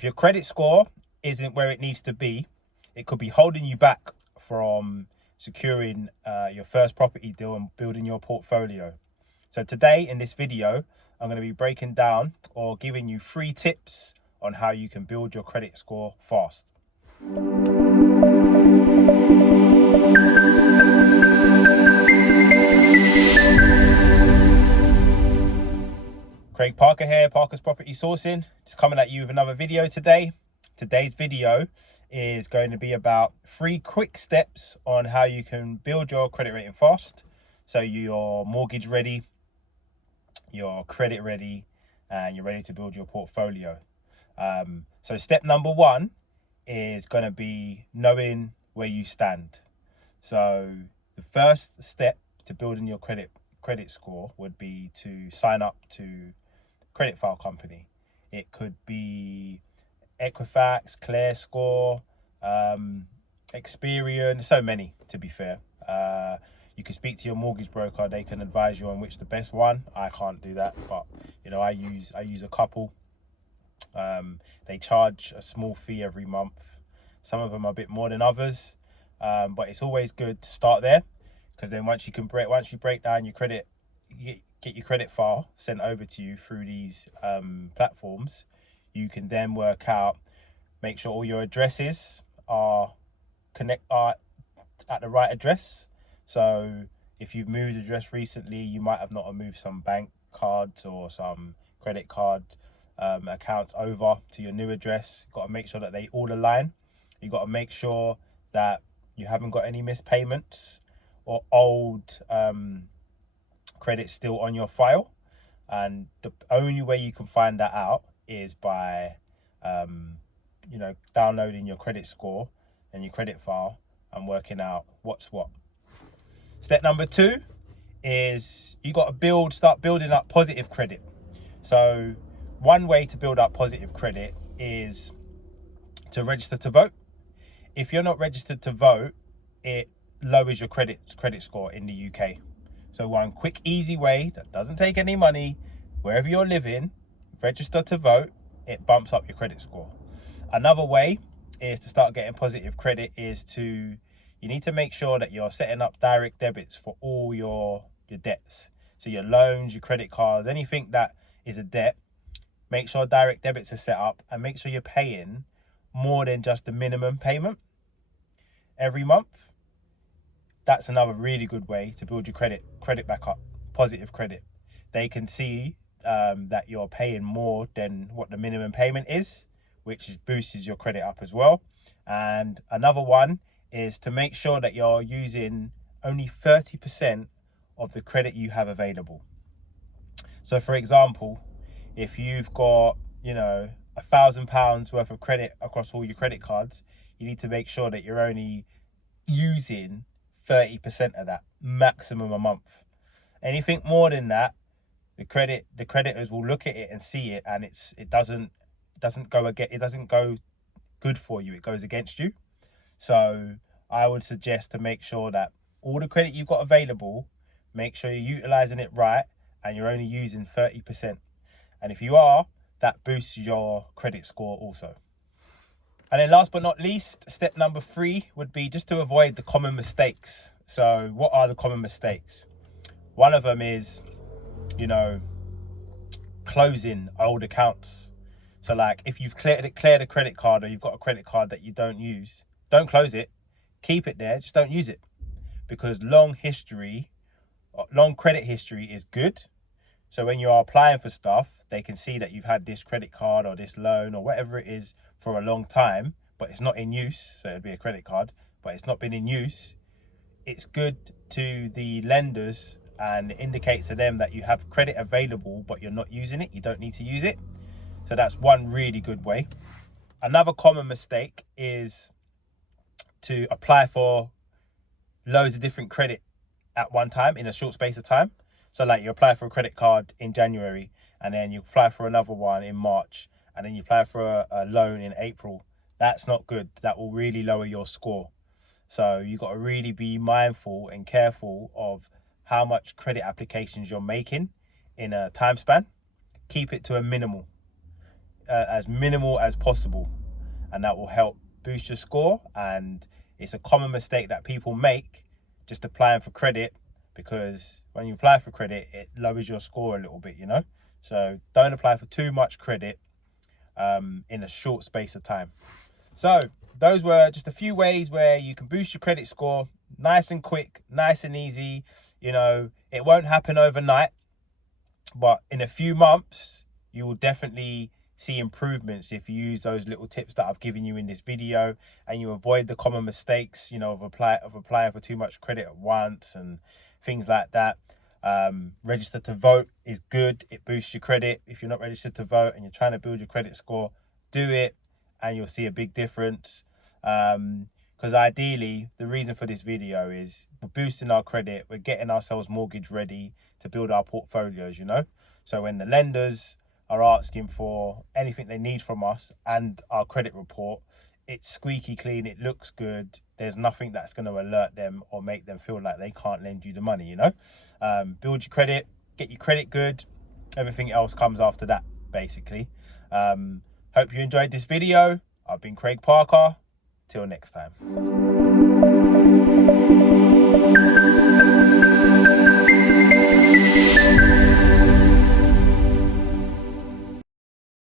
If your credit score isn't where it needs to be, it could be holding you back from securing your first property deal and building your portfolio. So today in this video, I'm going to be breaking down or giving you 3 tips on how you can build your credit score fast. Craig Parker here, Parker's Property Sourcing, just coming at you with another video today. Today's video is going to be about 3 quick steps on how you can build your credit rating fast. So you're mortgage ready, you're credit ready, and you're ready to build your portfolio. So step number 1 is going to be knowing where you stand. So the first step to building your credit score would be to sign up to credit file company. It could be Equifax, ClearScore, Experian, so many to be fair. You can speak to your mortgage broker, they can advise you on which the best one. I can't do that, but you know, I use a couple. They charge a small fee every month. Some of them are a bit more than others, but it's always good to start there, because then once you break down your credit, you get your credit file sent over to you through these platforms, you can then work out, make sure all your addresses are at the right address. So if you've moved address recently, you might have not moved some bank cards or some credit card accounts over to your new address. You've got to make sure that they all align. You've got to make sure that you haven't got any missed payments or old credit still on your file. And the only way you can find that out is by downloading your credit score and your credit file and working out what's what. Step number 2 is you got to start building up positive credit. So one way to build up positive credit is to register to vote. If you're not registered to vote, it lowers your credit score in the UK. So one quick, easy way that doesn't take any money, wherever you're living, register to vote, it bumps up your credit score. Another way is to start getting positive credit is you need to make sure that you're setting up direct debits for all your debts. So your loans, your credit cards, anything that is a debt, make sure direct debits are set up and make sure you're paying more than just the minimum payment every month. That's another really good way to build your credit back up, positive credit. They can see that you're paying more than what the minimum payment is, which boosts your credit up as well. And another one is to make sure that you're using only 30% of the credit you have available. So for example, if you've got, £1,000 worth of credit across all your credit cards, you need to make sure that you're only using 30% of that maximum a month. Anything more than that, the creditors will look at it and see it, and it doesn't go good for you. It goes against you. So I would suggest to make sure that all the credit you've got available, make sure you're utilizing it right and you're only using 30%. And if you are, that boosts your credit score also. And then last but not least, step number 3 would be just to avoid the common mistakes. So what are the common mistakes? One of them is, closing old accounts. So like if you've cleared a credit card, or you've got a credit card that you don't use, don't close it, keep it there, just don't use it. Because long credit history is good. So when you're applying for stuff, they can see that you've had this credit card or this loan or whatever it is for a long time, but it's not in use. So it'd be a credit card, but it's not been in use. It's good to the lenders and it indicates to them that you have credit available, but you're not using it. You don't need to use it. So that's one really good way. Another common mistake is to apply for loads of different credit at one time in a short space of time. So like you apply for a credit card in January, and then you apply for another one in March, and then you apply for a loan in April. That's not good. That will really lower your score. So you got to really be mindful and careful of how much credit applications you're making in a time span. Keep it to a minimal. as minimal as possible, and that will help boost your score. And it's a common mistake that people make, just applying for credit, because when you apply for credit, it lowers your score a little bit, you know. So don't apply for too much credit in a short space of time. So those were just a few ways where you can boost your credit score nice and quick, nice and easy. You know, it won't happen overnight, but in a few months, you will definitely see improvements if you use those little tips that I've given you in this video, and you avoid the common mistakes, you know, of applying for too much credit at once and things like that. Register to vote is good. It boosts your credit. If you're not registered to vote and you're trying to build your credit score, do it and you'll see a big difference. Because ideally, the reason for this video is we're boosting our credit, we're getting ourselves mortgage ready to build our portfolios, you know. So when the lenders are asking for anything they need from us and our credit report, it's squeaky clean, it looks good, there's nothing that's going to alert them or make them feel like they can't lend you the money, you know. Build your credit, get your credit good, everything else comes after that, basically. Hope you enjoyed this video. I've been Craig Parker. Till next time.